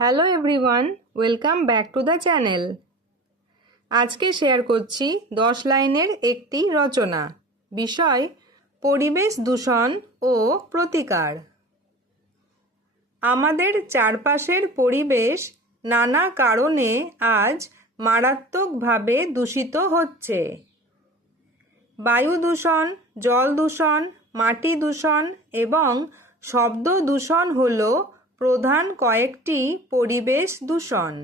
Hello everyone, welcome back to the channel. আজকে share করছি 10 লাইনের একটি রচনা। বিষয় পরিবেশ দূষণ ও প্রতিকার। আমাদের চারপাশের পরিবেশ নানা কারণে আজ মারাত্মকভাবে দূষিত হচ্ছে। বায়ু দূষণ, জল দূষণ, মাটি দূষণ এবং শব্দ দূষণ হল প্রধান কয়েকটি পরিবেশ দূষণ।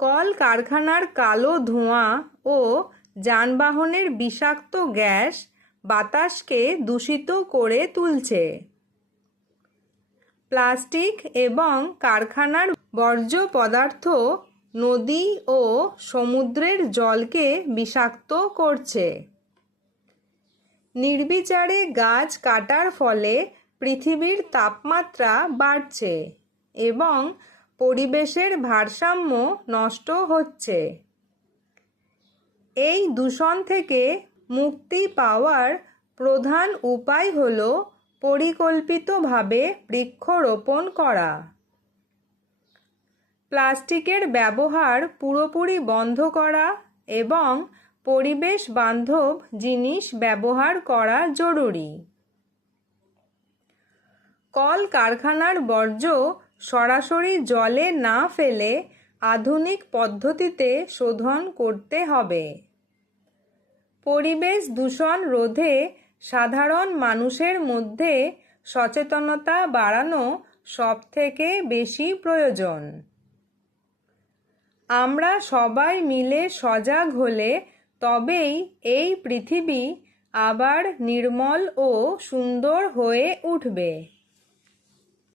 কল কারখানার কালো ধোঁয়া ও যানবাহনের বিষাক্ত গ্যাস বাতাসকে দূষিত করে তুলছে। প্লাস্টিক এবং কারখানার বর্জ্য পদার্থ নদী ও সমুদ্রের জলকে বিষাক্ত করছে। নির্বিচারে গাছ কাটার ফলে পৃথিবীর তাপমাত্রা বাড়ছে এবং পরিবেশের ভারসাম্য নষ্ট হচ্ছে। এই দূষণ থেকে মুক্তি পাওয়ার প্রধান উপায় হল পরিকল্পিতভাবে বৃক্ষরোপণ করা। প্লাস্টিকের ব্যবহার পুরোপুরি বন্ধ করা এবং পরিবেশ বান্ধব জিনিস ব্যবহার করা জরুরি। কল কারখানার বর্জ্য সরাসরি জলে না ফেলে আধুনিক পদ্ধতিতে শোধন করতে হবে। পরিবেশ দূষণ রোধে সাধারণ মানুষের মধ্যে সচেতনতা বাড়ানো সবথেকে বেশি প্রয়োজন। আমরা সবাই মিলে সজাগ হলে তবেই এই পৃথিবী আবার নির্মল ও সুন্দর হয়ে উঠবে।